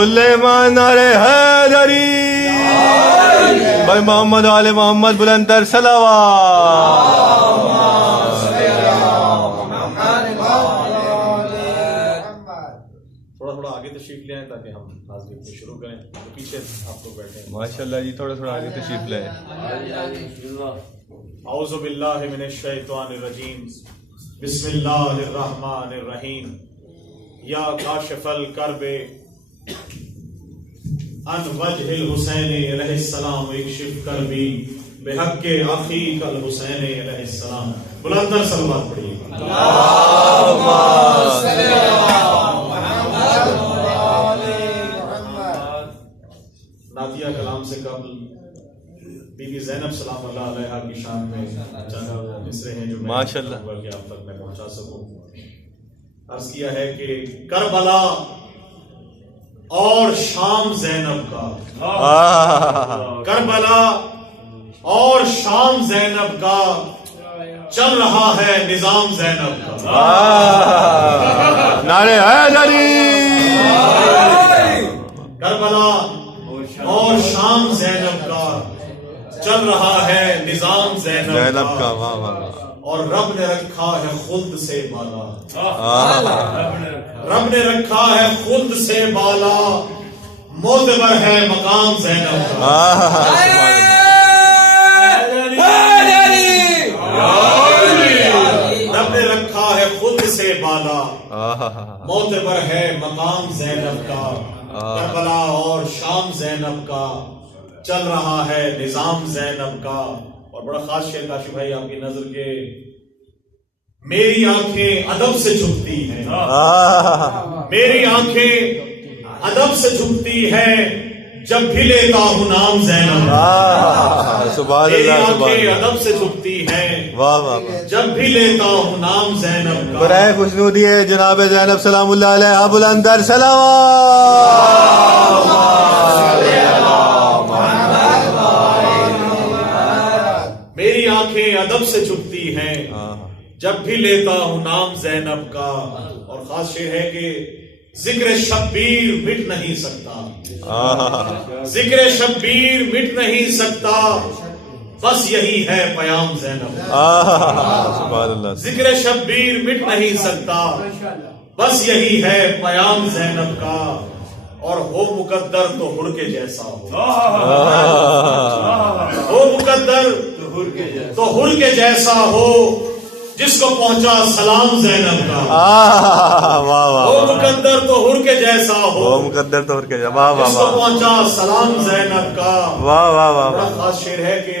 کل ایمان نعرے حیدری بھائی محمد آل محمد بلند تر صلوات. تھوڑا تھوڑا آگے تشریف لے آئیں تاکہ ہم ناظرین کو شروع کریں. پیچھے آپ لوگ بیٹھے ہیں. ماشاء اللہ جی تھوڑا تھوڑا آگے تشریف لائیں. اعوذ باللہ من الشیطان الرجیم. بسم اللہ الرحمن الرحیم. یا کاشف الکرب عن وجہ الحسین علیہ السلام اکشف کربی بحق اخیک الحسین علیہ السلام. بلندر صلوات پڑھیے. اللہم صلی نعتیہ کلام سے قبل بی بی زینب سلام اللہ علیہا کی شان میں چند مصرے ہیں جو میں ماشاءاللہ کہ آپ تک میں پہنچا سکوں. عرض کیا ہے کہ کربلا اور شام زینب کا، کربلا اور شام زینب کا، چل رہا ہے نظام زینب کا. نعرے حیدری. کربلا اور شام زینب کا، چل رہا ہے نظام زینب کا. واہ واہ. اور رب نے رکھا ہے خود سے بالا، رب نے رکھا ہے خود سے بالا، معتبر ہے مقام زینب کا. رب نے رکھا ہے خود سے بالا، معتبر ہے مقام زینب کا. کربلا اور شام زینب کا، چل رہا ہے نظام زینب کا. اور بڑا خاص شعر کاشف بھائی آپ کی نظر کے، میری آنکھیں ادب سے جھکتی ہیں، میری آنکھیں ادب سے جھکتی ہیں جب بھی لیتا ہوں نام زینب. سبحان میری اللہ. آنکھیں ادب سے جھکتی ہیں واہ واہ. جب بھی لیتا ہوں نام زینب کا. برائے خوشنودی ہے جناب زینب سلام اللہ علیہ بلند تر میری آنکھیں ادب سے جھکتی ہیں جب بھی لیتا ہوں نام زینب کا. اور خاص شعر ہے کہ ذکر شبیر مٹ نہیں سکتا، ذکر شبیر مٹ نہیں سکتا، بس یہی ہے پیام زینب. سبحان اللہ. ذکر شبیر مٹ نہیں سکتا، بس یہی ہے پیام زینب کا. اور ہو مقدر تو ہر کے جیسا ہو مقدر تو ہر کے جیسا ہو، جس کو پہنچا سلام زینب کا. ہو مقدر تو ہر کے جیسا ہو، مقدر طور کے واہ واہ جس کو پہنچا سلام زینب کا. واہ واہ واہ. بڑا خاص شعر ہے کہ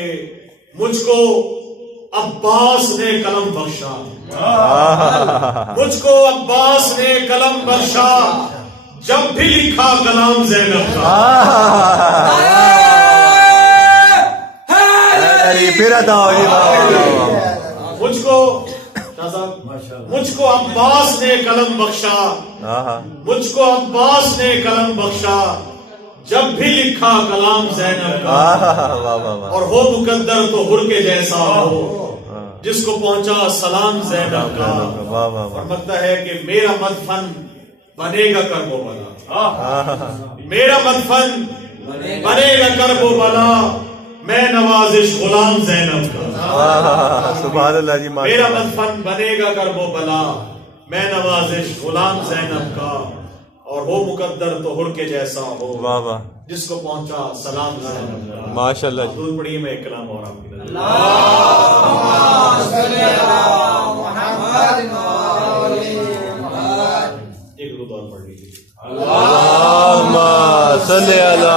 مجھ کو عباس نے قلم بخشا، مجھ کو عباس نے قلم بخشا، جب بھی لکھا کلام زینب کا. مجھ کو عباس نے قلم بخشا، مجھ کو عباس نے قلم بخشا، جب بھی لکھا کلام زینب کا. اور ہو مقدر تو ہر کے جیسا ہو، جس کو پہنچا سلام زینب کا. فرماتا ہے کہ میرا مدفن بنے گا کرب و بلا، میرا مدفن بنے گا کرب و بلا، میں نوازش غلام زینب کا. سبحان اللہ جی. میرا مدفن بنے گا کرب و بلا، میں نوازش غلام زینب کا. اور ہو مقدر تو ہر کے جیسا ہو، واہ واہ، جس کو پہنچا سلام زینب کا. ماشاء اللہ. درود پڑھیے. میں ایک کلام اور آپ کی نظر ایک درود اور پڑھ لیجیے. اللہم صلی علی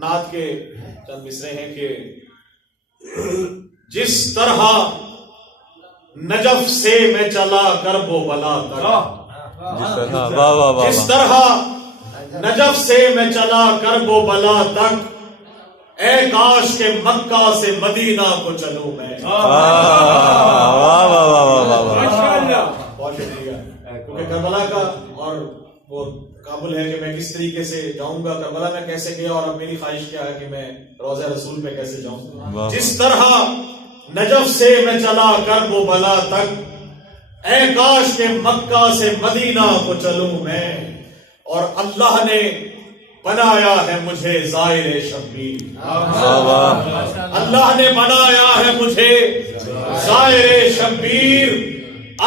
نعت کے چند مصرے ہیں کہ جس طرح نجف سے میں چلا کرب و بلا تک، جس طرح نجف سے میں چلا کرب و بلا تک، اے کاش کے مکہ سے مدینہ کو چلوں میں. بہت شکریہ. کیونکہ کربلا کا اور وہ قابل ہے کہ میں کس طریقے سے جاؤں گا، کربلا میں کیسے گیا، اور اب میری خواہش کیا ہے کہ میں روضہ رسول پہ کیسے جاؤں. جس طرح نجف سے میں چلا کرب و بلا تک، اے کاش کے مکہ سے مدینہ کو چلوں میں، اور اللہ نے بنایا ہے مجھے زائر شبیر، اللہ نے بنایا ہے مجھے زائر شبیر،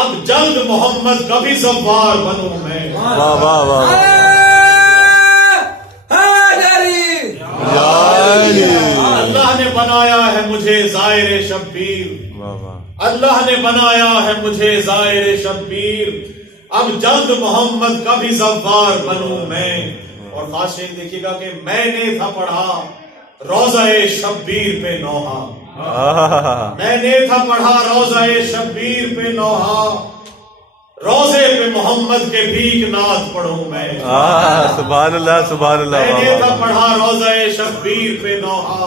اب جلد محمد کا بھی زوار بنوں میں۔ اللہ نے بنایا ہے مجھے زائر شبیر، اللہ نے بنایا ہے مجھے زائر شبیر، اب جلد محمد کا بھی زوار بنوں میں۔ اور خاص شیخ دیکھیے گا کہ میں نے تھا پڑھا روضہ شبیر پہ نوحہ، میں نے تھا پڑھا روضہ شبیر پہ نوحہ، روزے پہ محمد کے بھیک نعت پڑھوں میں۔ سبحان اللہ سبحان اللہ۔ میں نے تھا پڑھا روضہ شبیر پہ نوحہ،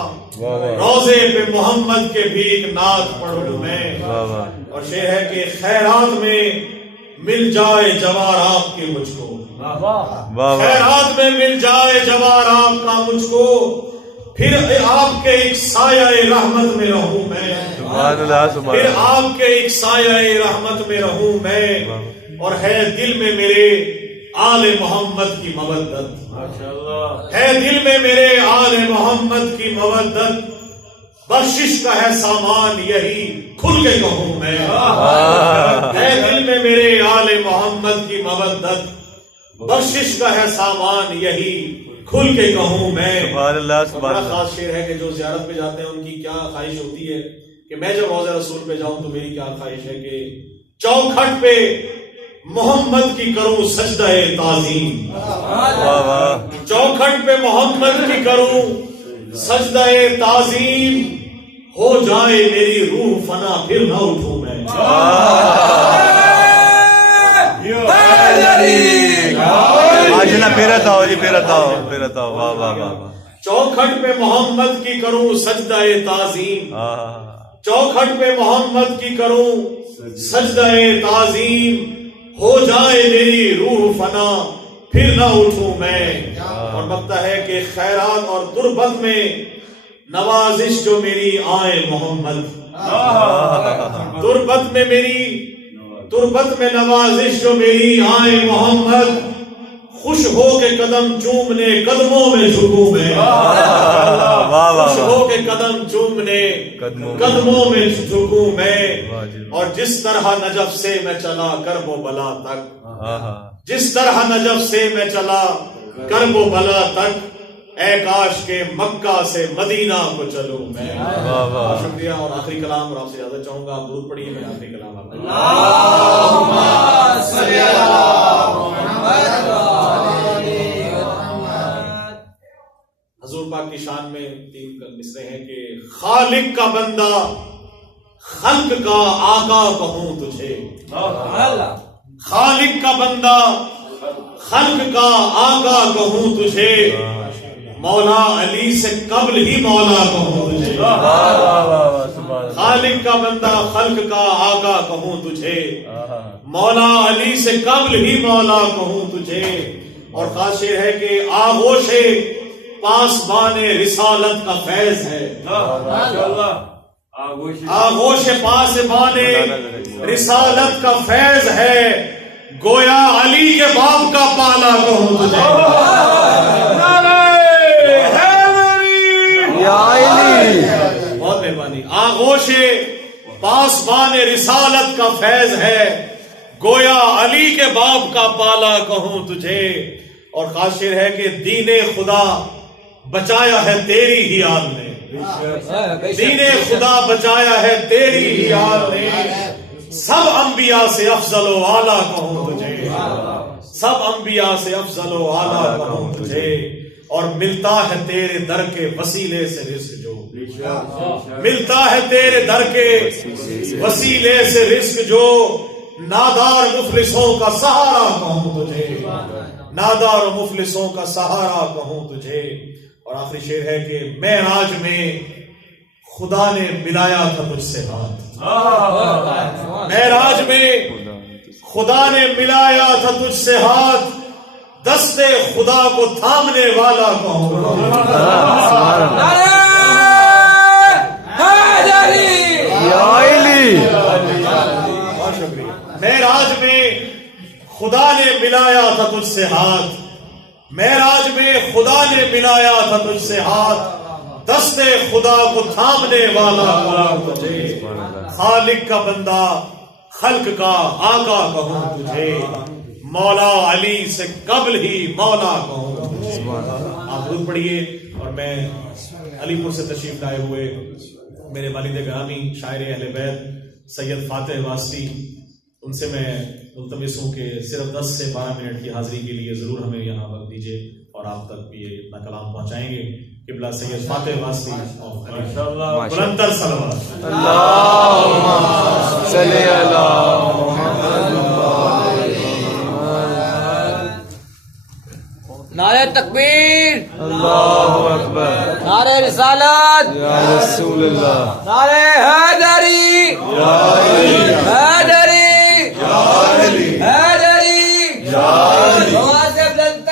روزے پہ محمد کے بھیک نعت پڑھوں میں۔ اور شعر ہے کہ خیرات میں مل جائے جوار آپ کے مجھ کو، خیرات میں مل جائے جوار آپ کا مجھ کو، پھر آپ کے ایک سایہ رحمت میں رہوں میں، پھر آپ کے ایک سایہ رحمت میں رہوں میں۔ اور ہے دل میں میرے آل محمد کی مودت، ہے دل میں میرے آل محمد کی مودت، بخشش کا ہے سامان یہی کھل کے کہوں میں، ہے دل میں میرے آل محمد کی مودت، بخشش کا ہے سامان یہی کھل کے کہوں میں۔ بڑا خاص شعر ہے کہ جو زیارت پہ جاتے ہیں ان کی کیا خواہش ہوتی ہے کہ میں جب روضہ رسول پہ جاؤں تو میری کیا خواہش ہے کہ چوکھٹ پہ محمد کی کروں سجدہ تعظیم، چوکھٹ پہ محمد کی کروں سجدہ تعظیم، ہو جائے میری روح فنا پھر نہ اٹھوں میں۔ چوکھٹ پہ محمد کی کروں سجدہ تعظیم، چوکھٹ پہ محمد کی کروں سجدہ تعظیم، ہو جائے میری روح فنا پھر نہ اٹھوں میں۔ اور بکتا ہے کہ خیرات اور تربت میں نوازش جو میری آئے محمد، تربت میں میری تربت میں نوازش جو میری آئے محمد، خوش ہو کے قدم چومنے قدموں میں جھکوں میں، خوش ہو کے قدم چومنے قدموں میں جھکوں میں۔ اور جس طرح نجف سے میں چلا کرب و بلا تک، جس طرح نجف سے میں چلا کرب و بلا تک، اے کاش کے مکہ سے مدینہ کو چلوں میں۔ بہت شکریہ۔ اور آخری کلام، اور آپ سے اجازت چاہوں گا، آپ درود پڑھیے، میں آخری کلام آپ حضور پاک کی شان میں 3 مصرے ہیں کہ خالق کا بندہ خلق کا آقا کہوں تجھے، خالق کا بندہ خلق کا آقا کہوں تجھے، مولا علی سے قبل ہی مولا کہوں تجھے، خالق کا بندہ خلق کا آقا کہوں تجھے، مولا علی سے قبل ہی مولا کہوں تجھے۔ اور خاص شعر ہے کہ آغوش پاسبان رسالت کا فیض ہے، آغوش پاسبان رسالت کا فیض ہے، گویا علی کے باپ کا پالا کہوں تجھے۔ بہت مہربانی۔ آغوش پاسبان رسالت کا فیض ہے، گویا علی کے باپ کا پالا کہوں تجھے۔ اور خاص شعر ہے کہ دین خدا بچایا ہے تیری ہی آل نے، دین خدا بچایا ہے تیری ہی آل نے، سب انبیاء سے افضل و اعلیٰ کہوں تجھے، سب انبیاء سے افضل و اعلیٰ کہوں تجھے۔ اور ملتا ہے تیرے در کے وسیلے سے رزق جو، ملتا ہے تیرے در کے وسیلے سے رزق جو، نادار مفلسوں کا سہارا کہوں تجھے، نادار مفلسوں کا سہارا کہوں تجھے۔ اور آخری شعر ہے کہ معراج میں خدا نے ملایا تھا تجھ سے ہاتھ، معراج میں خدا نے ملایا تھا تجھ سے ہاتھ، دستے خدا کو تھامنے والا کہوں۔ بہت شکریہ۔ خدا نے ملایا تھا تجھ سے ہاتھ، معراج میں خدا نے ملایا تھا تجھ سے ہاتھ، دست خدا کو تھامنے والا غلام تجھے، خالق کا بندہ خلق کا آقا کہوں تجھے، مولا علی سے قبل ہی مولا کہوں تجھے۔ آپ درود پڑھیے۔ اور میں علی پور سے تشریف لائے ہوئے میرے والد گرامی شاعر اہل بیت سید فاتح واسطی، ان سے میں ملتمس ہوں کہ صرف 10 سے 12 منٹ کی حاضری کے لیے ضرور ہمیں یہاں وقت دیجیے اور آپ تک بھی یہ اپنا کلام پہنچائیں گے۔ قبلہ سید فاتح واسطی، بلندر صلوات۔ اللہم صلی علی محمد۔ نعرہ تکبیر، اللہ اکبر، نعرہ رسالت، یا رسول اللہ، نعرہ حیدری۔